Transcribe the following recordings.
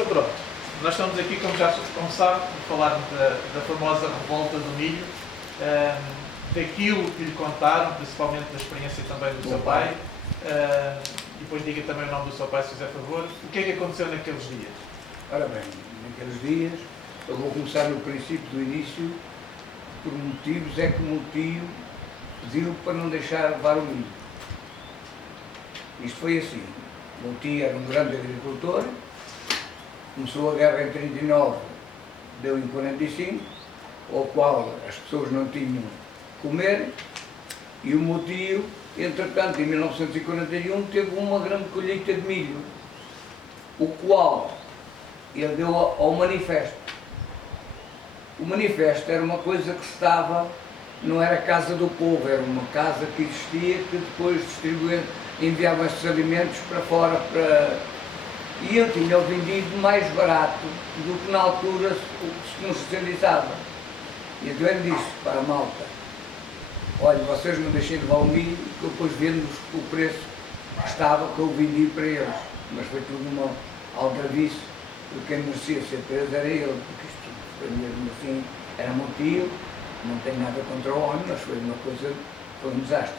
Então pronto, nós estamos aqui, como sabe, a falar da famosa revolta do milho, daquilo que lhe contaram, principalmente da experiência também do seu pai, e depois diga também o nome do seu pai, se fizer favor. O que é que aconteceu naqueles dias? Ora bem, naqueles dias, eu vou começar no princípio do início, por motivos é que o meu tio pediu para não deixar levar o milho. Isto foi assim, o meu tio era um grande agricultor, começou a guerra em 39, deu em 45, ao qual as pessoas não tinham comer, e o meu tio, entretanto, em 1941, teve uma grande colheita de milho, o qual ele deu ao manifesto. O manifesto era uma coisa que estava, não era casa do povo, era uma casa que existia, que depois distribuía, enviava esses alimentos para fora, e eu tinha vendido mais barato do que na altura se comercializava. E então ele disse para a malta: olha, vocês não deixem de levar o milho, que eu depois vendo-vos o preço que estava, que eu vendi para eles. Mas foi tudo uma aldrabice, porque quem merecia ser preso era ele, porque isto foi mesmo assim, era meu tio, não tem nada contra o homem, mas foi uma coisa, foi um desastre.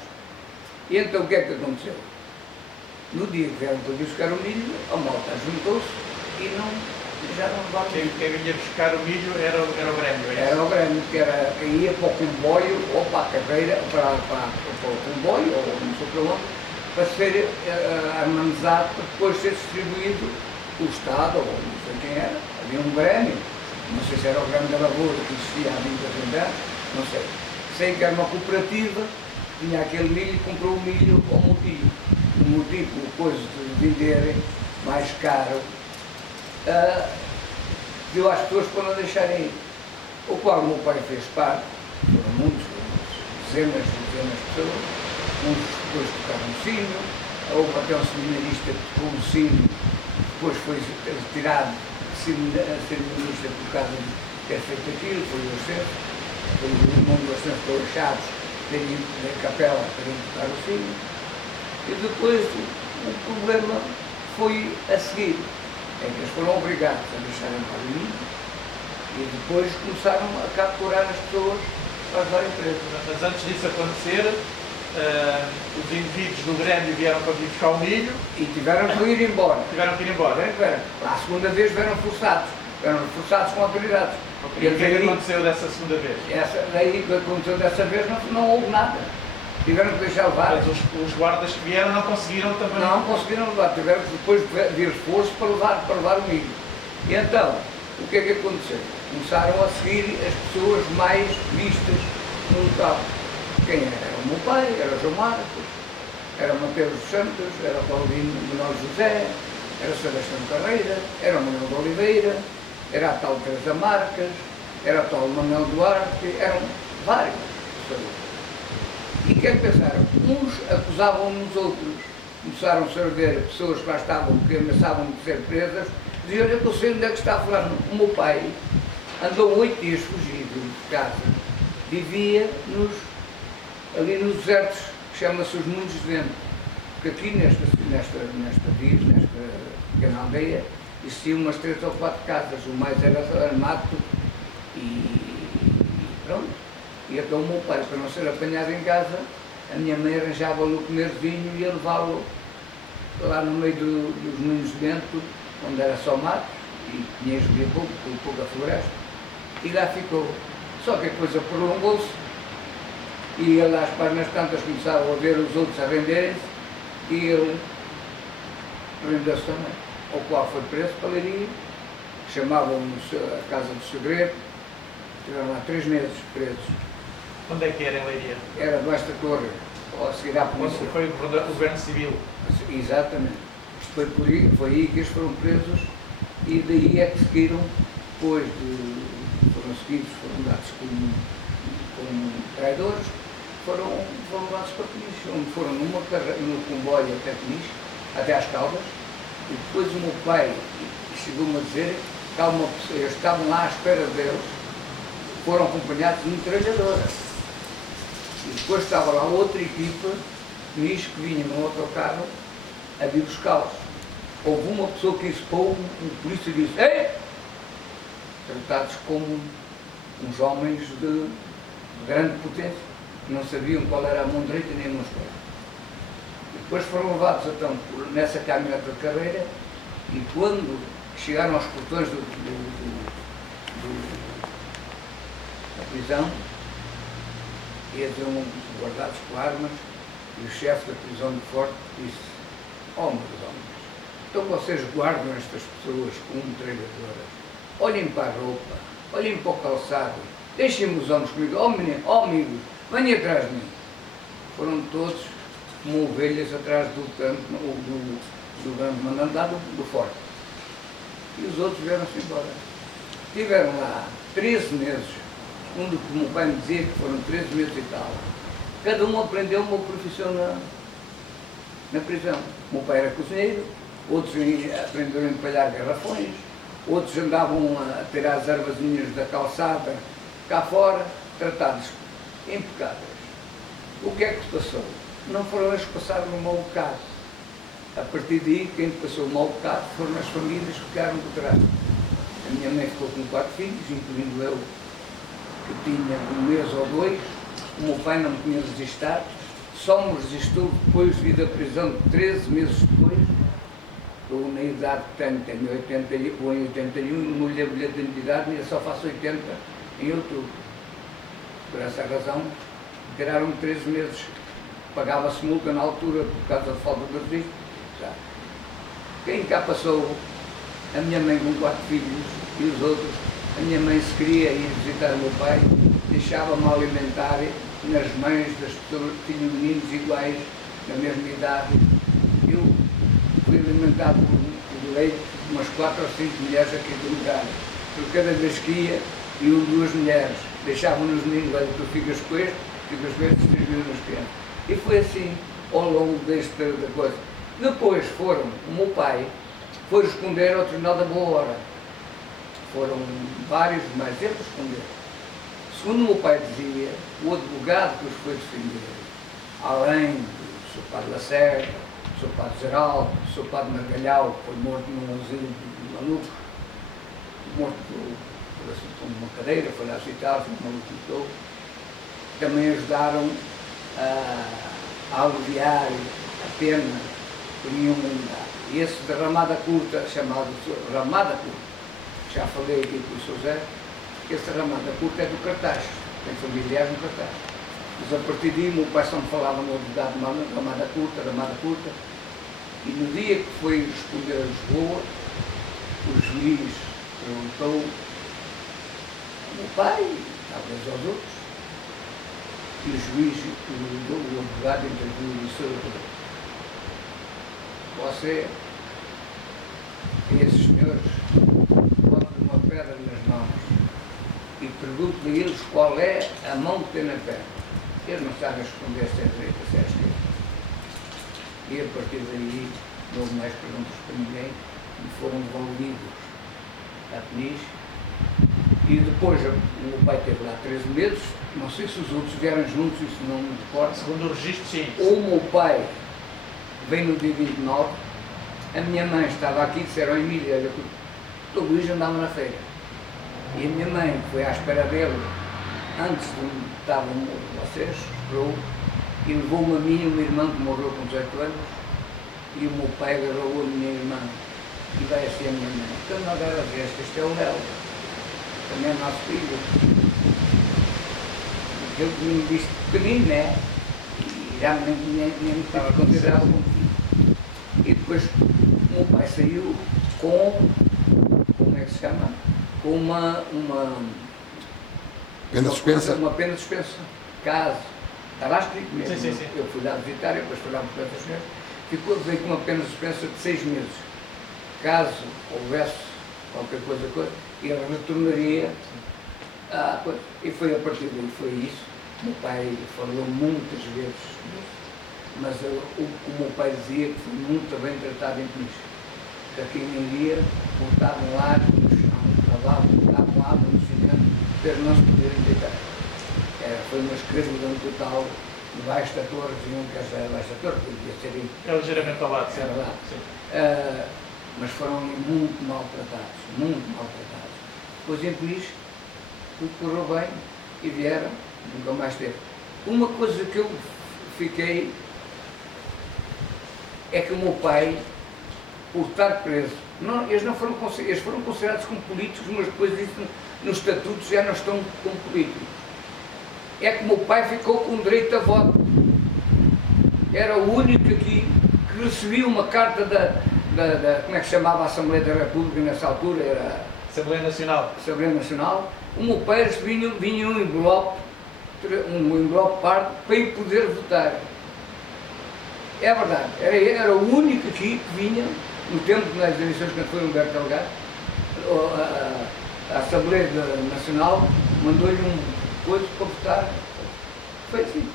E então o que é que aconteceu? No dia que vieram para buscar o milho, a malta juntou-se e já não levaram. Quem vinha buscar o milho era o Grêmio, é? Era o Grêmio, que ia para o comboio, ou para a carreira, para o comboio, ou não sei para onde, para ser armazenado, para depois ser distribuído o Estado, ou não sei quem era. Havia um Grêmio, não sei se era o Grêmio da Lavoura, que existia há 20 ou 30 anos, não sei. Sei que era uma cooperativa, tinha aquele milho e comprou o milho ao meu tio. O meu tio, depois de venderem mais caro, deu às pessoas para não deixarem ir. O qual o meu pai fez parte, foram muitos, dezenas de pessoas, uns depois tocaram o sino, houve até um seminarista que tocou o sino, depois foi retirado de seminarista por causa de ter feito aquilo, foi o Acenso, foi o irmão do Acenso pelos chaves, terem na capela para tocar o sino, e depois o problema foi a seguir. É que eles foram obrigados a deixarem para o milho e depois começaram a capturar as pessoas para levarem preso. Mas antes disso acontecer, os indivíduos do Grêmio vieram para vir buscar o milho e tiveram que ir embora. Tiveram que ir embora? A segunda vez vieram forçados com autoridades. Okay. E o que é que aconteceu dessa segunda vez? Daí que aconteceu dessa vez não houve nada. Tiveram que deixar levar. Mas os guardas que vieram não conseguiram também? Não conseguiram levar, tiveram que depois vir reforço para levar o milho. E então, o que é que aconteceu? Começaram a seguir as pessoas mais vistas no local. Quem era? Era o meu pai, era o João Marcos, era o Mateus dos Santos, era o Paulino Menor José, era o Sebastião Carreira, era o Manuel de Oliveira, era a tal Teresa Marques, era o tal Manuel Duarte, eram vários pessoas. E o que é que pensaram? Uns acusavam uns outros, começaram-se a ver pessoas que lá estavam, que ameaçavam de ser presas, diziam: olha, eu sei onde é que está fulano. O meu pai andou 8 dias fugido de casa, vivia ali nos desertos, que chama-se os Mundos de Vento, porque aqui nesta pequena aldeia existiam umas 3 ou 4 casas, o mais era mato e pronto. E então o meu pai, para não ser apanhado em casa, a minha mãe arranjava-lhe o comer vinho e ia levá-lo lá no meio dos moinhos de vento, onde era só mato, e tinha pouca floresta, e lá ficou. Só que a coisa prolongou-se, e ele às páginas tantas começaram a ver os outros a renderem-se, e ele rendeu-se também, ao qual foi preso para Leiria, chamavam-nos a Casa do Segredo, estiveram lá 3 meses presos. Onde é que era em Leiria? Era debaixo da torre, a seguir à polícia. Onde foi o governo civil? Exatamente. Isto foi aí que eles foram presos e daí é que seguiram, depois foram seguidos, foram dados como traidores, foram levados para Peniche, onde foram no comboio até Peniche, até às Caldas, e depois o meu pai chegou-me a dizer que eles estavam lá à espera deles, foram acompanhados de metralhadora. E depois estava lá outra equipa, Peniche, que vinha num autocarro a vir buscá-los. houve uma pessoa que expôs, um polícia disse: ei! Tratados como uns homens de grande potência, que não sabiam qual era a mão direita nem a mão esquerda. E depois foram levados então nessa caminhonete de carreira, e quando chegaram aos portões da prisão, eles eram guardados com armas, e o chefe da prisão de Forte disse: ó, meus homens, então vocês guardam estas pessoas como metralhadoras, olhem para a roupa, olhem para o calçado, deixem-me os homens comigo, ó menino, ó amigos, venham atrás de mim. Foram todos como ovelhas atrás do grande mandante do Forte. E os outros vieram-se embora. Tiveram lá 13 meses, segundo o que o meu pai me dizia, que foram 13 meses e tal. Cada um aprendeu uma profissão na prisão. O meu pai era cozinheiro, outros aprenderam a empalhar garrafões, outros andavam a tirar as ervazinhas da calçada cá fora, tratados impecáveis. O que é que se passou? Não foram eles que passaram um mau bocado. A partir daí, quem passou o mau bocado foram as famílias que ficaram por trás. A minha mãe ficou com 4 filhos, incluindo eu, que tinha 1 mês ou 2. O meu pai não me tinha registrado. Só me registrou depois de vir da prisão, 13 meses depois. Eu, na idade que tenho 80, ou em 81, não lhe dei bilhete de identidade, e eu só faço 80 em outubro. Por essa razão, tiraram-me 13 meses. Pagava-se multa na altura por causa de falta de registro. Quem cá passou, a minha mãe com 4 filhos e os outros, a minha mãe, se queria ir visitar o meu pai, deixava-me alimentar nas mães das pessoas que tinham meninos iguais, na mesma idade. Eu fui alimentado por leite umas 4 ou 5 mulheres aqui do lugar. Por cada vez que ia, iam 2 mulheres, deixavam-nos meninos: olha, tu ficas com este, distribuíam nas crianças. E foi assim ao longo da coisa. Depois foram, o meu pai foi responder ao Tribunal da Boa Hora. Foram vários, mas ele respondeu. Segundo o meu pai dizia, o advogado que os foi defender, além do Sr. Padre Lacerda, do Sr. Padre Geraldo, do Sr. Padre Margalhau, que foi morto num asilo de malucos, morto por uma cadeira, foi lá citado, foi maluco todo, também ajudaram a aliviar a pena. E esse de Ramada Curta, chamado Ramada Curta, já falei aqui com o Sr. José, esse Ramada Curta é do Cartaz, tem familiares no Cartaz. Mas a partir daí, o meu pai só me falava no advogado Ramada Curta, e no dia que foi responder a Lisboa, o juiz perguntou ao meu pai, talvez aos outros, e o juiz, o advogado, interviu e disse: você, esses senhores, botam uma pedra nas mãos e perguntam a eles qual é a mão que tem na perna. Eles não sabem responder se é direita, se é esquerda. E a partir daí não houve mais perguntas para ninguém e foram devolvidos a Peniche. E depois o meu pai teve lá 13 meses, não sei se os outros vieram juntos, isso não me recordo. Segundo o registro, sim. O meu pai veio no dia 29, a minha mãe estava aqui, disseram: Emília, o Luís andava na feira. E a minha mãe foi à espera dele, antes de onde estavam vocês, esperou, e levou-me a mim e o meu irmão, que morreu com 18 anos, e o meu pai agarrou a minha irmã, e vai assim a minha mãe: então não dela este é o Léo, também é nosso filho. Ele me disse pequenino, né? E já nem me considerava como filho. E depois o meu pai saiu com, como é que se chama? Com uma pena suspensa? Uma pena suspensa. Caso, estava escrito mesmo. Sim. Eu fui lá visitar, depois fui lá buscar as senhoras, veio com uma pena suspensa de 6 meses. Caso houvesse qualquer coisa, ele retornaria à coisa. E foi a partir daí, foi isso. O meu pai falou muitas vezes disso, mas o meu pai dizia que foi muito bem tratado em Peniche. Que aqui em Iria botavam água no chão, botavam água no cimento para não se poderem deitar. Foi uma escravidão total debaixo da torre, diziam que essa era debaixo da torre, que devia ser aí. É ligeiramente ao lado, sim. Era lá. mas foram ali muito maltratados, muito maltratados. Depois em Peniche, tudo correu bem e vieram, nunca mais teve. Uma coisa que eu fiquei é que o meu pai, por estar preso, eles foram considerados como políticos, mas depois disso nos estatutos já não estão como políticos. É que o meu pai ficou com direito a voto. Era o único aqui que recebia uma carta como é que se chamava a Assembleia da República nessa altura? Era Assembleia Nacional. Assembleia Nacional. O meu pai vinha um envelope pardo para ir poder votar. É verdade, era o único aqui que vinha, no tempo das eleições, quando foi Humberto Delgado, a Assembleia Nacional mandou-lhe coisa para votar. Foi assim.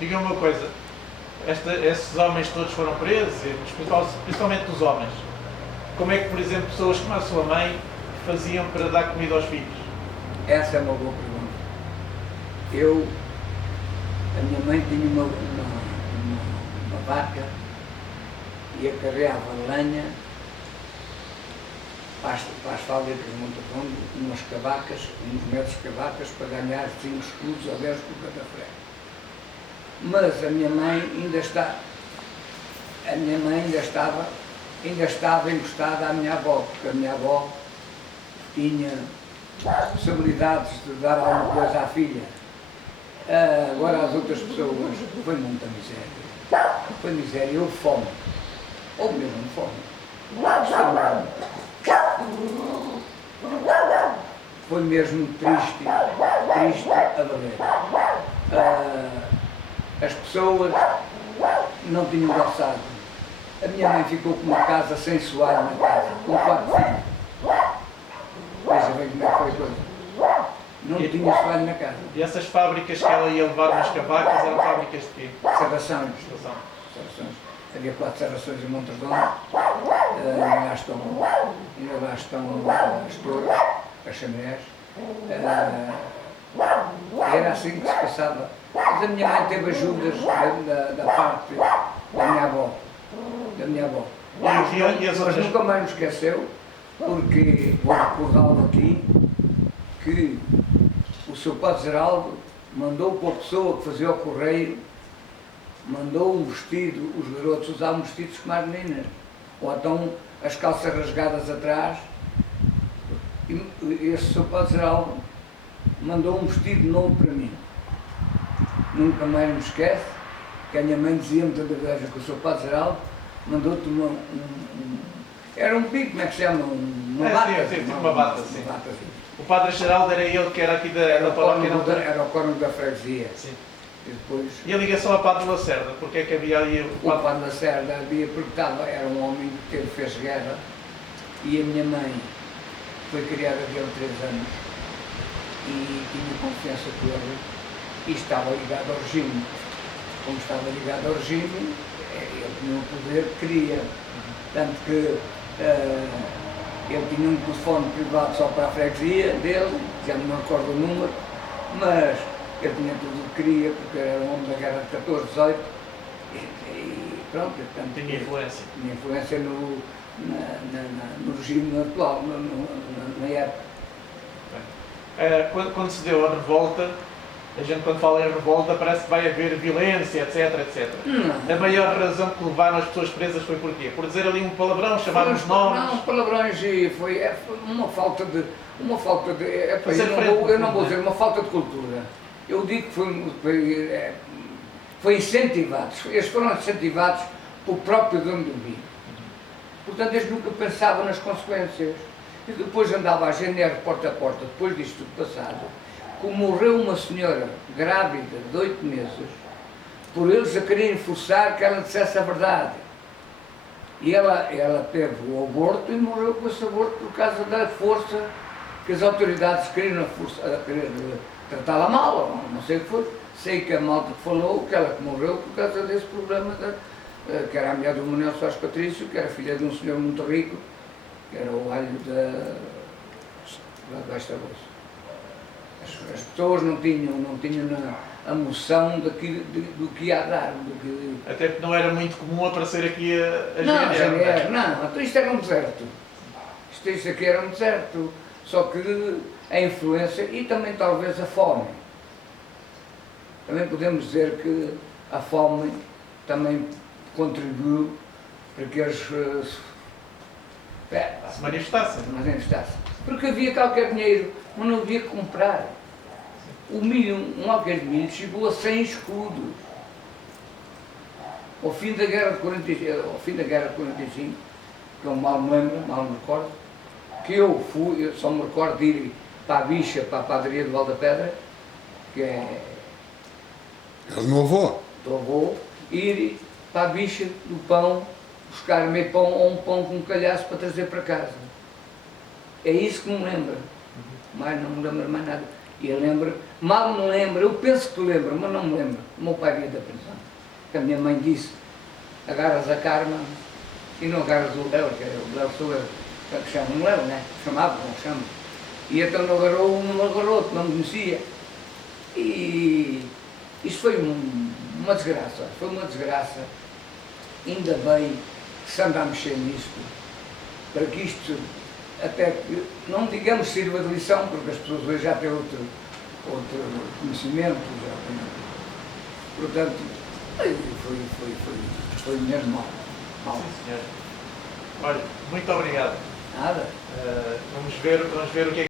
Diga-me uma coisa, esses homens todos foram presos, principalmente os homens. Como é que, por exemplo, pessoas como a sua mãe faziam para dar comida aos filhos? Essa é uma boa pergunta. A minha mãe tinha uma vaca e acarreava lenha para as fábricas de Monte Redondo, uns metros de cavacas, para ganhar 5 escudos ou 10 por cada frega. Mas a minha mãe ainda estava encostada à minha avó, porque a minha avó tinha possibilidades de dar alguma coisa à filha. Agora as outras pessoas, foi muita miséria. Foi miséria, houve fome. Ou mesmo fome. Foi mesmo triste a valer. As pessoas não tinham calçado. A minha mãe ficou com uma casa sem soalho na casa, com 4 filhos. Veja bem como é que foi a coisa. Não tinha soalho na casa. E essas fábricas que ela ia levar nas cavacas eram fábricas de quê? Serrações. Havia 4 serrações em Monte Redondo. Ainda lá estão as torres, as chaminés. Era assim que se passava. Mas a minha mãe teve ajudas da parte da minha avó. Mas nunca mais me esqueceu, porque vou recordá-lo aqui, que o seu Padre Geraldo mandou para a pessoa que fazia o correio, mandou um vestido, os garotos usavam vestidos como as meninas, ou então as calças rasgadas atrás, e esse seu Padre Geraldo mandou um vestido novo para mim. Nunca mais me esquece, que a minha mãe dizia-me toda vez que o seu Padre Geraldo mandou-te era um pico, como é que se chama? Uma bata. Uma bata, sim. O Padre Geraldo era ele que era aqui da paróquia? Era o córrego da freguesia. Sim. E a ligação a Padre Lacerda? Porque é que havia ali o Padre Lacerda? Porque era um homem que fez guerra, e a minha mãe foi criada dele 3 anos e tinha confiança com ele e estava ligado ao regime. Como estava ligado ao regime, ele tinha um poder que queria. Tanto que ele tinha um telefone privado só para a freguesia dele, já não me recordo o número, mas ele tinha tudo o que queria, porque era um homem da guerra de 14, 18, e pronto. Portanto, tinha influência. Tinha influência no regime atual, na época. Quando se deu a revolta, a gente quando fala em revolta parece que vai haver violência, etc. Não. A maior razão que levaram as pessoas presas foi porquê? Por dizer ali um palavrão, chamar os nomes? Não, palavrões, e foi uma falta de eu não vou dizer uma falta de cultura. Eu digo que foi incentivados, eles foram incentivados pelo próprio dono do vinho. Portanto, eles nunca pensavam nas consequências. E depois andava a GNR porta a porta, depois disto tudo passado, como morreu uma senhora grávida de 8 meses, por eles a quererem forçar que ela dissesse a verdade. E ela teve o aborto e morreu com esse aborto por causa da força que as autoridades queriam tratá-la mal, não sei o que foi. Sei que a malta falou que ela morreu por causa desse problema, que era a mulher do Manuel Soares Patrício, que era filha de um senhor muito rico, que era o alho da Baixo da Bolsa. As pessoas não tinham a noção do que ia dar. Até porque não era muito comum aparecer aqui a Não, GNR. não, então isto era um deserto. Isto aqui era um deserto. Só que a influência e também talvez a fome. Também podemos dizer que a fome também contribuiu para que eles se manifestassem. Porque havia qualquer dinheiro, mas não havia que comprar. O milho, um alqueire de milho chegou a 100 escudos. Ao fim da guerra de 45, que eu mal me lembro, mal me recordo, que eu só me recordo de ir para a bicha, para a padaria de Valdapedra, que é do meu avô. Do avô, ir para a bicha do pão, buscar meio pão ou um pão com um calhaço para trazer para casa. É isso que me lembra. Mas não me lembro mais nada. E eu lembro, mal me lembro, eu penso que lembro, mas não me lembro. O meu pai veio da prisão. Que a minha mãe disse, agarras a Carma e não agarras o Léo, que o Léo sou eu. Que chamam Léo, né? Chamava, não chama. E então não agarrou um, não agarrou outro, não me conhecia. E isto foi uma desgraça, ainda bem que se anda a mexer nisto, para que isto, até que, não digamos sirva de lição, porque as pessoas hoje já têm outro conhecimento, já têm, portanto, foi mesmo mal. Sim, senhor. Olha, muito obrigado. Nada. Vamos ver o que é que